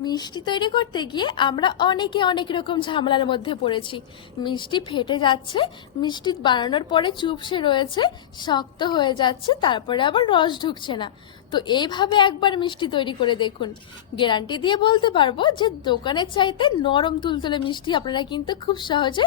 মিষ্টি তৈরি করতে গিয়ে আমরা অনেকে অনেক রকম ঝামেলার মধ্যে পড়েছি। মিষ্টি ফেটে যাচ্ছে, মিষ্টি বানানোর পরে চুপসে রয়েছে, শক্ত হয়ে যাচ্ছে, তারপরে আবার রস ঢুকছে না। তো এইভাবে একবার মিষ্টি তৈরি করে দেখুন। গ্যারান্টি দিয়ে বলতে পারব যে দোকানের চাইতে নরম তুলতুলে মিষ্টি আপনারা কিন্তু খুব সহজে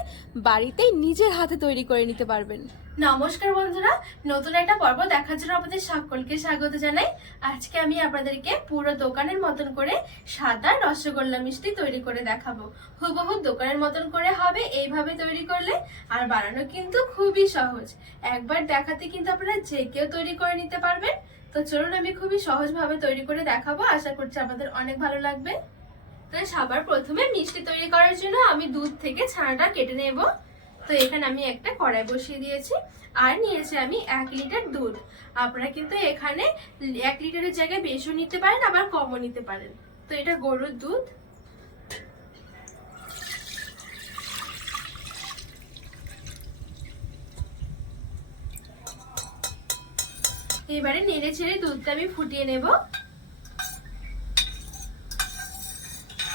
বাড়িতেই নিজের হাতে তৈরি করে নিতে পারবেন। নমস্কার বন্ধুরা, নতুন একটা পর্ব দেখার জন্য আপনাদের সকলকে স্বাগত জানাই। আজকে আমি আপনাদেরকে পুরো দোকানের মতন করে সাদা রসগোল্লা মিষ্টি তৈরি করে দেখাবো। হুবহু দোকানের মতন করে হবে, এইভাবে তৈরি করলে আর বানানো কিন্তু খুবই সহজ। একবার দেখাতে কিন্তু আপনারা যে কেউ তৈরি করে নিতে পারবেন। তো চলুন আমি খুবই সহজভাবে তৈরি করে দেখাবো। আশা করছি আমাদের অনেক ভালো লাগবে। তো সবার প্রথমে মিষ্টি তৈরি করার জন্য আমি দুধ থেকে ছানাটা কেটে নেব। তো এখানে আমি একটা কড়াই বসিয়ে দিয়েছি আর নিয়েছি আমি এক লিটার দুধ। আপনারা কিন্তু এখানে এক লিটারের জায়গায় বেশিও নিতে পারেন, আবার কমও নিতে পারেন। তো এটা গরুর দুধ। এবারে নেড়ে ছেড়ে দুধটা আমি ফুটিয়ে নেব।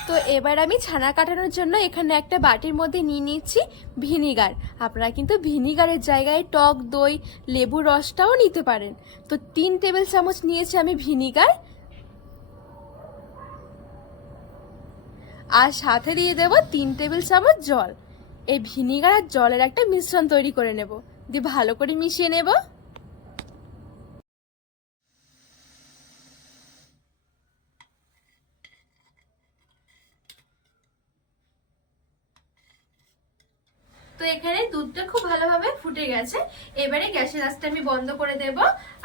তো এবার আমি ছানা কাটানোর জন্য এখানে একটা বাটির মধ্যে নিয়ে নিচ্ছি ভিনিগার। আপনারা কিন্তু ভিনিগারের জায়গায় টক, দই লেবু রসটাও নিতে পারেন। তো তিন টেবিল চামচ নিয়েছি আমি ভিনিগার। আর সাথে দিয়ে দেব তিন টেবিল চামচ জল। এই ভিনিগার আর জলের একটা মিশ্রণ তৈরি করে নেব। দিয়ে ভালো করে মিশিয়ে নেব। তো এখানে দুধটা খুব ভালোভাবে ফুটে গেছে। এবারে গ্যাসের আঁচটা আমি বন্ধ করে দেব।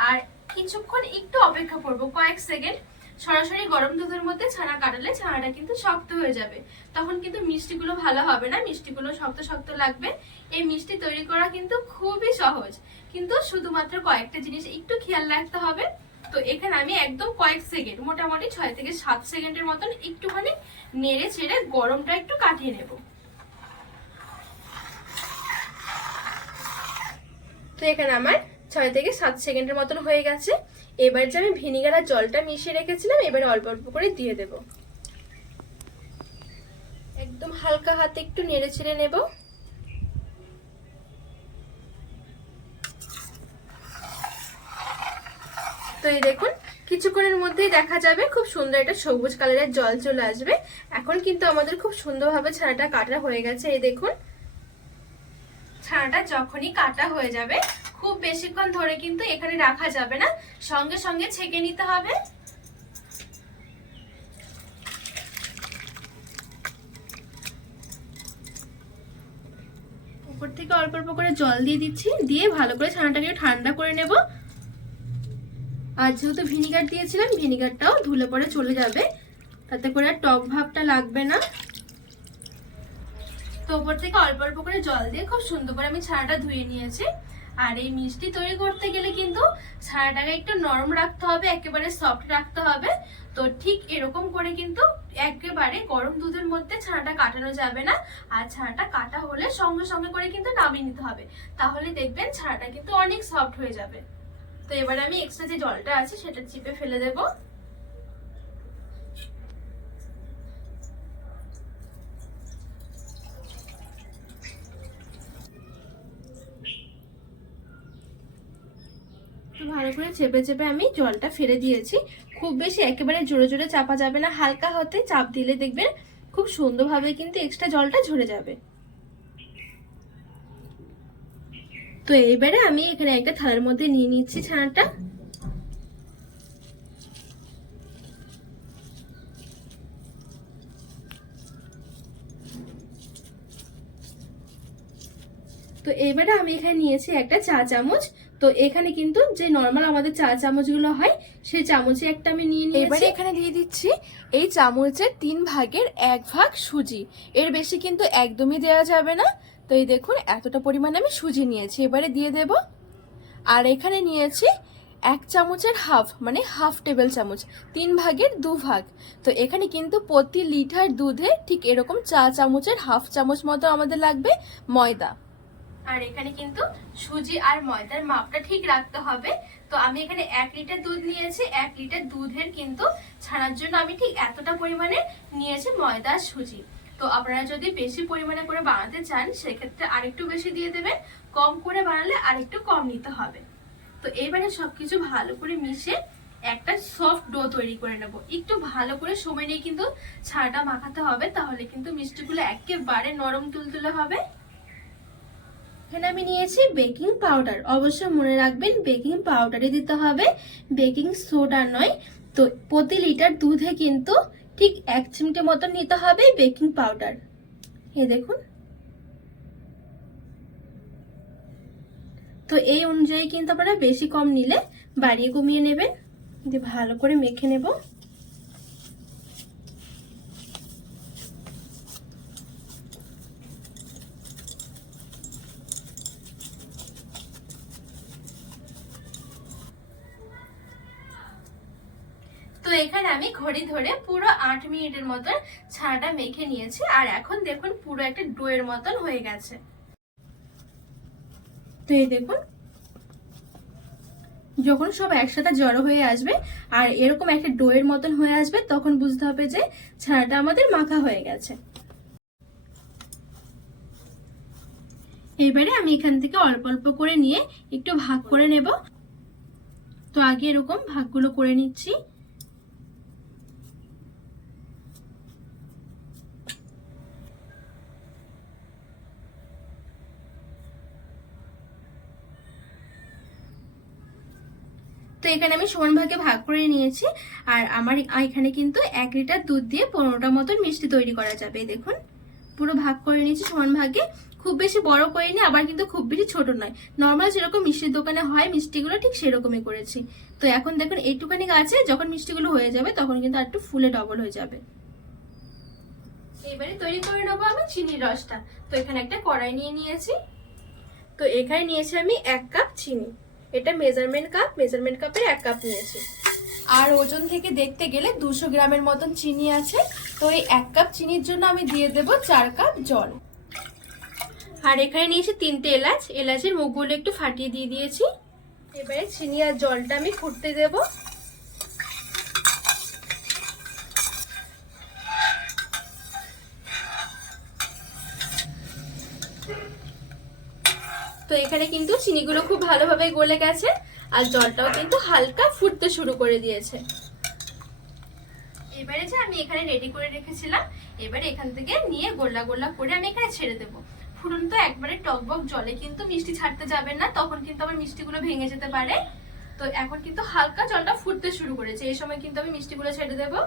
আর কিছুক্ষণ একটু অপেক্ষা করব, কয়েক সেকেন্ড। সরাসরি গরম দুধের মধ্যে ছানা কাটালে ছানাটা কিন্তু শক্ত হয়ে যাবে। তখন কিন্তু মিষ্টিগুলো ভালো হবে না, মিষ্টিগুলো শক্ত শক্ত লাগবে। এই মিষ্টি তৈরি করা কিন্তু খুবই সহজ। কিন্তু শুধুমাত্র কয়েকটা জিনিস একটু খেয়াল রাখতে হবে। তো এখানে আমি একদম কয়েক সেকেন্ড, মোটামুটি ছয় থেকে সাত সেকেন্ডের মতন একটুখানি নেড়ে ছেড়ে গরমটা একটু কাটিয়ে নেব। তো এখানে আমার ছয় থেকে সাত সেকেন্ডের মতন হয়ে গেছে। এবার যে আমি ভিনিগার আর জলটা মিশিয়ে রেখেছিলাম, এবারে অল্প অল্প করে দিয়ে দেব। একদম হালকা হাতে একটু নেড়ে ছেড়ে নেব। তো এই দেখুন, কিছুক্ষণের মধ্যেই দেখা যাবে খুব সুন্দর একটা সবুজ কালারের জল চলে আসবে। এখন কিন্তু আমাদের খুব সুন্দরভাবে ছানাটা কাটা হয়ে গেছে, এই দেখুন। ছানাটা যখনই কাটা হয়ে যাবে, খুব বেশিক্ষণ ধরে কিন্তু এখানে রাখা যাবে না। সঙ্গে সঙ্গে ছেঁকে নিতে হবে। উপর থেকে অল্প অল্প করে জল দিয়ে দিচ্ছি, দিয়ে ভালো করে ছানাটাকে ঠান্ডা করে নেব। আর যেহেতু ভিনিগার দিয়েছিলাম, ভিনিগারটাও ধুলে পরে চলে যাবে। তাতে করে আর টক ভাবটা লাগবে না। তো উপর থেকে অল্প অল্প করে জল দিয়ে খুব সুন্দর করে আমি ছানাটা ধুয়ে নিয়েছি। আর এই মিষ্টি তৈরি করতে গেলে কিন্তু ছানাটাকে একটু নরম রাখতে হবে, একেবারে সফট রাখতে হবে। তো ঠিক এরকম করে কিন্তু একেবারে গরম দুধের মধ্যে ছানাটা কাটানো যাবে না। আর ছানাটা কাটা হলে সঙ্গে সঙ্গে করে কিন্তু নামিয়ে নিতে হবে। তাহলে দেখবেন ছানাটা কিন্তু অনেক সফট হয়ে যাবে। তো এবারে আমি এক্সট্রা যে জলটা আছে সেটা চিপে ফেলে দেবো তো ভালো করে চেপে চেপে আমি জলটা ফেলে দিয়েছি। খুব বেশি একেবারে জোরে জোরে চাপা যাবে না, হালকা হতে চাপ দিলে দেখবেন খুব সুন্দরভাবে কিন্তু এক্সট্রা জলটা ঝরে যাবে। তো এইবারে আমি এখানে একটা থালার মধ্যে নিয়ে নিচ্ছি ছানাটা। তো এবারে আমি এখানে নিয়েছি একটা চা চামচ। তো এখানে কিন্তু যে নর্মাল আমাদের চা চামচগুলো হয়, সেই চামচে একটা আমি নিয়ে নিয়েছি। এবারে এখানে দিয়ে দিচ্ছি এই চামচের তিন ভাগের এক ভাগ সুজি। এর বেশি কিন্তু একদমই দেওয়া যাবে না। তো এই দেখুন, এতটা পরিমাণে আমি সুজি নিয়েছি। এবারে দিয়ে দেব। আর এখানে নিয়েছি এক চামচের হাফ মানে হাফ টেবিল চামচ, তিন ভাগের দু ভাগ। তো এখানে কিন্তু প্রতি লিটার দুধে ঠিক এরকম চা চামচের হাফ চামচ মতো আমাদের লাগবে ময়দা। আর এখানে কিন্তু সুজি আর ময়দার মাপটা ঠিক রাখতে হবে। তো আমি এখানে এক লিটার দুধ নিয়েছি, এক লিটার দুধের কিন্তু ছানার জন্য আমি ঠিক এতটা পরিমাণে নিয়েছি ময়দা সুজি। তো আপনারা যদি বেশি পরিমাণে করে বানাতে চান, সেক্ষেত্রে আরেকটু বেশি দিয়ে দেবেন, কম করে বানালে আরেকটু কম নিতে হবে। তো এবারে সবকিছু ভালো করে মিশে একটা সফট ডো তৈরি করে নেব। একটু ভালো করে সময় নিয়ে কিন্তু ছানাটা মাখাতে হবে, তাহলে কিন্তু মিষ্টিগুলো একেবারে নরম তুলতুলে হবে। এখানে আমি নিয়েছি বেকিং পাউডার। অবশ্যই মনে রাখবেন বেকিং পাউডারই দিতে হবে। বেকিং সোডা নয়, তো প্রতি লিটার দুধে কিন্তু ঠিক এক চিমটে মতো নিতে হবে বেকিং পাউডার। এ দেখুন। তো এই অনুযায়ী কিন্তু আপনারা বেশি কম নিলে বাড়িয়ে কমিয়ে নেবেন। দিয়ে ভালো করে মেখে নেব। এখানে আমি ঘড়ি ধরে পুরো আট মিনিটের মতন ছানাটা মেখে নিয়েছি, আর এখন দেখুন পুরো একটা ডোয়ের মতন হয়ে গেছে। তো এই দেখুন, যখন সব একসাথে জড়ো হয়ে আসবে আর এরকম একটা ডোয়ের মতন হয়ে আসবে, তখন বুঝতে হবে যে ছানাটা আমাদের মাখা হয়ে গেছে। এবারে আমি এখান থেকে অল্প অল্প করে নিয়ে একটু ভাগ করে নেব। তো আগে এরকম ভাগগুলো করে নিচ্ছি। এখানে আমি সমান ভাগে ভাগ করে নিয়েছি। আর আমার এখানে কিন্তু এক লিটার দুধ দিয়ে পনেরোটা মতন মিষ্টি তৈরি করা যাবে দেখুন। পুরো ভাগ করে নিয়েছি সমান ভাগে। খুব বেশি বড় করিনি আবার কিন্তু খুব বেশি ছোট নয়। নর্মাল যেরকম মিষ্টির দোকানে হয়, মিষ্টিগুলো ঠিক সেরকমই করেছি। তো এখন দেখুন, এইটুখানি আছে যখন মিষ্টিগুলো হয়ে যাবে, তখন কিন্তু আর একটু ফুলে ডবল হয়ে যাবে। এবারে তৈরি করে নেব আমি চিনির রসটা। তো এখানে একটা কড়াই নিয়ে নিয়েছি। তো এখানে নিয়েছি আমি এক কাপ চিনি। এটা মেজারমেন্ট কাপ মেজারমেন্ট কাপের এক কাপ নিয়েছি। আর ওজন থেকে দেখতে গেলে দুশো গ্রামের মতন চিনি আছে। তো এই এক কাপ চিনির জন্য আমি দিয়ে দেব চার কাপ জল। আর এখানে নিয়েছি তিনটে এলাচ। এলাচের মুখগুলো একটু ফাটিয়ে দিয়ে দিয়েছি। এবারে চিনি আর জলটা আমি ফুটতে দেব। এখানে কিন্তু চিনিগুলো খুব ভালোভাবে গলে গেছে আর জলটাও কিন্তু হালকা ফুটতে শুরু করে দিয়েছে। এবারে যে আমি এখানে রেডি করে রেখেছিলাম, এবারে এখান থেকে নিয়ে গোল্লা গোল্লা করে আমি এখানে ছেড়ে দেবো। ফুটন তো একবারে টক টকবক জলে কিন্তু মিষ্টি ছাড়তে যাবেন না, তখন কিন্তু আমার মিষ্টিগুলো ভেঙে যেতে পারে। তো এখন কিন্তু হালকা জলটা ফুটতে শুরু করেছে, এই সময় কিন্তু আমি মিষ্টিগুলো ছেড়ে দেবো।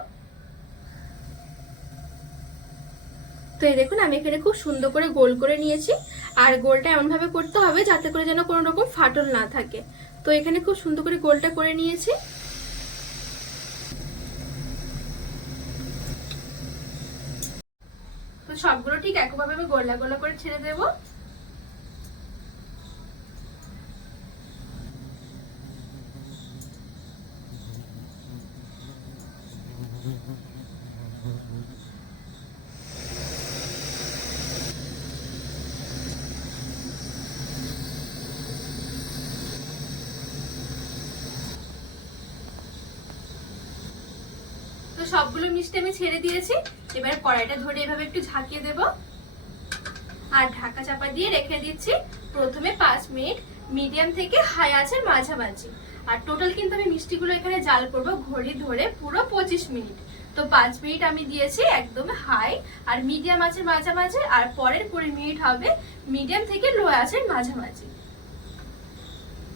তো এই দেখুন, আমি এখানে খুব সুন্দর করে গোল করে নিয়েছি। আর গোলটা এমনভাবে করতে হবে যাতে করে যেন কোনো রকম ফাটল না থাকে। তো এখানে খুব সুন্দর করে গোলটা করে নিয়েছি। তো সবগুলো ঠিক একভাবে আমি গোলা গোলা করে ছেড়ে দেব। সবগুলো মিষ্টি আমি ছেড়ে দিয়েছি। এবার কড়াইটা ধরে এভাবে একটু ঝাঁকিয়ে দেব। আর ঢাকা চাপা দিয়ে রেখে দিচ্ছি প্রথমে পাঁচ মিনিট মিডিয়াম থেকে হাই আঁচের মাঝামাঝি। আর টোটাল কিন্তু আমি মিষ্টিগুলো এখানে জাল করব ঘড়ি ধরে পুরো পঁচিশ মিনিট। তো পাঁচ মিনিট আমি দিয়েছি একদম হাই আর মিডিয়াম আঁচের মাঝামাঝি আর পরের কুড়ি মিনিট হবে মিডিয়াম থেকে লো আঁচের মাঝামাঝি।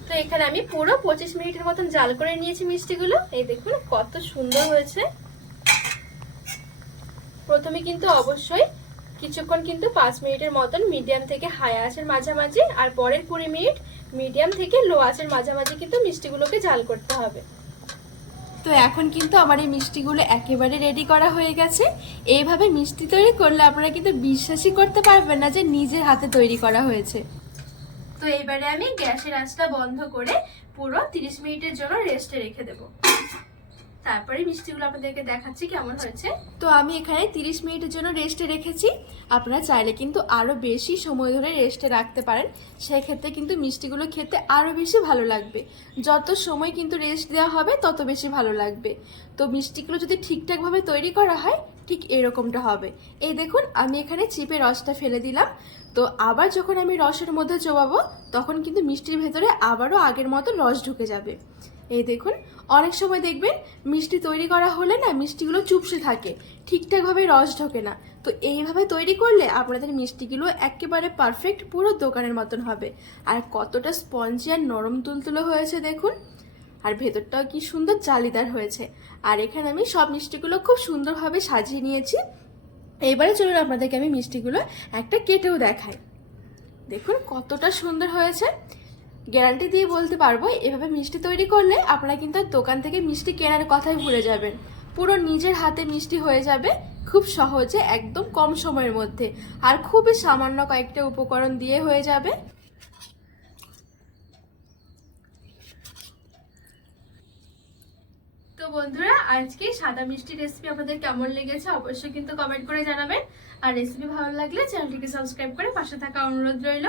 তো এখানে আমি পুরো পঁচিশ মিনিটের মতন জাল করে নিয়েছি মিষ্টিগুলো। এই দেখুন কত সুন্দর হয়েছে। প্রথমে কিন্তু অবশ্যই কিছুক্ষণ কিন্তু পাঁচ মিনিটের মতন মিডিয়াম থেকে হাই আঁচের মাঝামাঝি আর পরের কুড়ি মিনিট মিডিয়াম থেকে লো আঁচের মাঝামাঝি কিন্তু মিষ্টিগুলোকে জাল করতে হবে। তো এখন কিন্তু আমার এই মিষ্টিগুলো একেবারে রেডি করা হয়ে গেছে। এইভাবে মিষ্টি তৈরি করলে আপনারা কিন্তু বিশ্বাসই করতে পারবেন না যে নিজের হাতে তৈরি করা হয়েছে। তো এবারে আমি গ্যাসের আঁচটা বন্ধ করে পুরো তিরিশ মিনিটের জন্য রেস্টে রেখে দেব। তারপরে মিষ্টিগুলো আপনাদেরকে দেখাচ্ছি কেমন হয়েছে। তো আমি এখানে তিরিশ মিনিটের জন্য রেস্টে রেখেছি। আপনারা চাইলে কিন্তু আরও বেশি সময় ধরে রেস্টে রাখতে পারেন। সেক্ষেত্রে কিন্তু মিষ্টিগুলো খেতে আরও বেশি ভালো লাগবে। যত সময় কিন্তু রেস্ট দেওয়া হবে, তত বেশি ভালো লাগবে। তো মিষ্টিগুলো যদি ঠিকঠাকভাবে তৈরি করা হয়, ঠিক এরকমটা হবে। এই দেখুন, আমি এখানে চিপে রসটা ফেলে দিলাম। তো আবার যখন আমি রসের মধ্যে চোবাবো তখন কিন্তু মিষ্টির ভেতরে আবারও আগের মতো রস ঢুকে যাবে। এই দেখুন, অনেক সময় দেখবেন মিষ্টি তৈরি করা হলে না মিষ্টিগুলো চুপসে থাকে, ঠিকঠাকভাবে রস ঢোকে না। তো এইভাবে তৈরি করলে আপনাদের মিষ্টিগুলো একেবারে পারফেক্ট পুরো দোকানের মতন হবে। আর কতটা স্পঞ্জি আর নরম তুলতুলো হয়েছে দেখুন। আর ভেতরটাও কি সুন্দর জালিদার হয়েছে। আর এখানে আমি সব মিষ্টিগুলো খুব সুন্দরভাবে সাজিয়ে নিয়েছি। এবারে চলুন আপনাদেরকে আমি মিষ্টিগুলো একটা কেটেও দেখাই। দেখুন কতটা সুন্দর হয়েছে। গ্যারান্টি দিয়ে বলতে পারব, এভাবে মিষ্টি তৈরি করলে আপনারা কিন্তু দোকান থেকে মিষ্টি কেনার কথাই ভুলে যাবেন। পুরো নিজের হাতে মিষ্টি হয়ে যাবে খুব সহজে, একদম কম সময়ের মধ্যে। আর খুবই সামান্য কয়েকটা উপকরণ দিয়ে হয়ে যাবে। তো বন্ধুরা, আজকে সাদা মিষ্টি রেসিপি আপনাদের কেমন লেগেছে অবশ্যই কিন্তু কমেন্ট করে জানাবেন। আর রেসিপি ভালো লাগলে চ্যানেলটিকে সাবস্ক্রাইব করে পাশে থাকা অনুরোধ রইল।